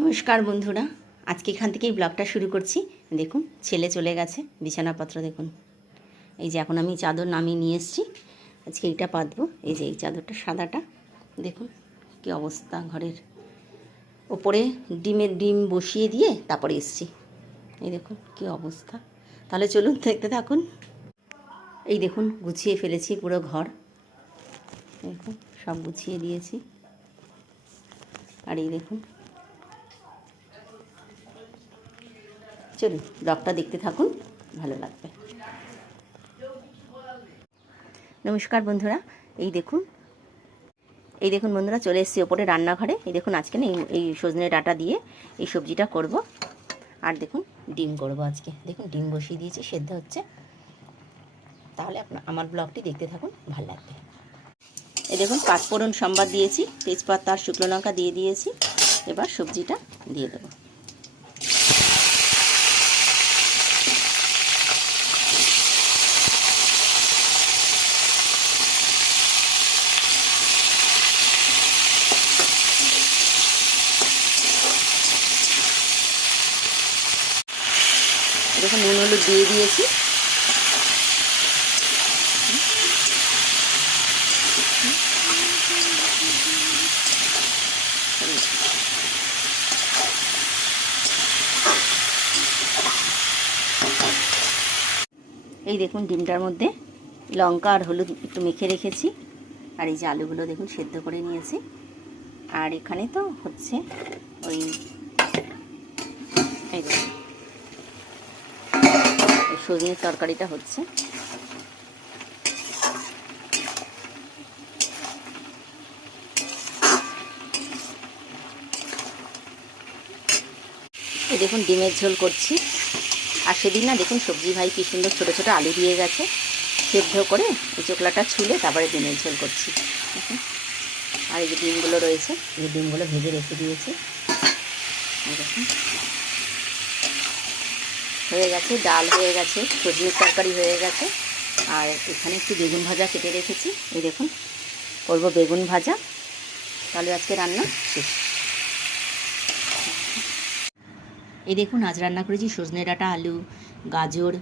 নমস্কার বন্ধুরা, আজকে এখান থেকেই ব্লগটা শুরু করছি। দেখুন ছেলে চলে গেছে, বিছানাপত্র দেখুন। এই যে এখন আমি চাদর নামিয়ে নিয়ে এসেছি, আজকে এইটা পাতবো। এই যে এই চাদরটা সাদাটা দেখুন কি অবস্থা ঘরের। ওপরে ডিম বসিয়ে দিয়ে তারপরে এসেছি। এই দেখুন কি অবস্থা। তাহলে চলুন দেখতে থাকুন। এই দেখুন গুছিয়ে ফেলেছি পুরো ঘর, দেখুন সব গুছিয়ে দিয়েছি। আর এই দেখুন, চলুন ব্লগটা দেখতে থাকুন, ভালো লাগবে। নমস্কার বন্ধুরা, এই দেখুন বন্ধুরা, চলে এসেছি ওপরে রান্নাঘরে। এই দেখুন আজকে না এই সজনে ডাঁটা দিয়ে এই সবজিটা করব। আর দেখুন ডিম করব আজকে। দেখুন ডিম বসিয়ে দিয়েছি, সেদ্ধ হচ্ছে। তাহলে আমার ব্লগটি দেখতে থাকুন, ভালো লাগবে। এই দেখুন পাঁচফোড়ন সম্বাদ দিয়েছি, তেজপাতা আর শুকনো লঙ্কা দিয়ে দিয়েছি। এবার সবজিটা দিয়ে দেবো। দেখুন নুন হলুদ দিয়ে দিয়েছি। এই দেখুন ডিমটার মধ্যে লঙ্কা আর হলুদ একটু মেখে রেখেছি। আর এই যে আলুগুলো দেখুন সেদ্ধ করে নিয়েছি। আর এখানে তো হচ্ছে ওই এই দেখুন সজনের তরকারিটা হচ্ছে। এই দেখুন ডিমের ঝোল করছি। আর সেদিন না দেখুন সবজি ভাই কি সুন্দর ছোটো ছোটো আলু দিয়ে গেছে, সেদ্ধ করে এই চোকলাটা ছুলে তারপরে ডিমের ঝোল করছি। আর এই যে ডিমগুলো রয়েছে, এই ডিমগুলো ভেজে রেখে দিয়েছি। দেখুন হয়ে গেছে, ডাল হয়ে গেছে, সজনের তরকারি হয়ে গেছে। আর এখানে একটু বেগুন ভাজা কেটে রেখেছি। এই দেখুন করবো বেগুন ভাজা। তাহলে আজকে রান্না শেষ। এই দেখুন আজ রান্না করেছি সজনে ডাঁটা, আলু, গাজর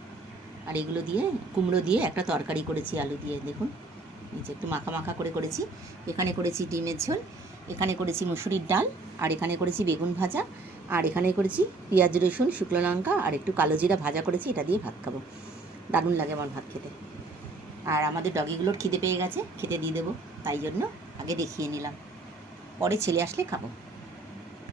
আর এগুলো দিয়ে, কুমড়ো দিয়ে একটা তরকারি করেছি আলু দিয়ে। দেখুন এই যে একটু মাখা মাখা করে করেছি। এখানে করেছি ডিমের ঝোল, এখানে করেছি মুসুরির ডাল, আর এখানে করেছি বেগুন ভাজা, আর এখানে করেছি পেঁয়াজ রসুন শুকনো লঙ্কা আর একটু কালো জিরা ভাজা করেছি। এটা দিয়ে ভাত খাবো, দারুণ লাগে আমার ভাত খেতে। আর আমাদের ডগিগুলোর খিদে পেয়ে গেছে, খেতে দিয়ে দেবো, তাই জন্য আগে দেখিয়ে নিলাম, পরে ছেলে আসলে খাবো।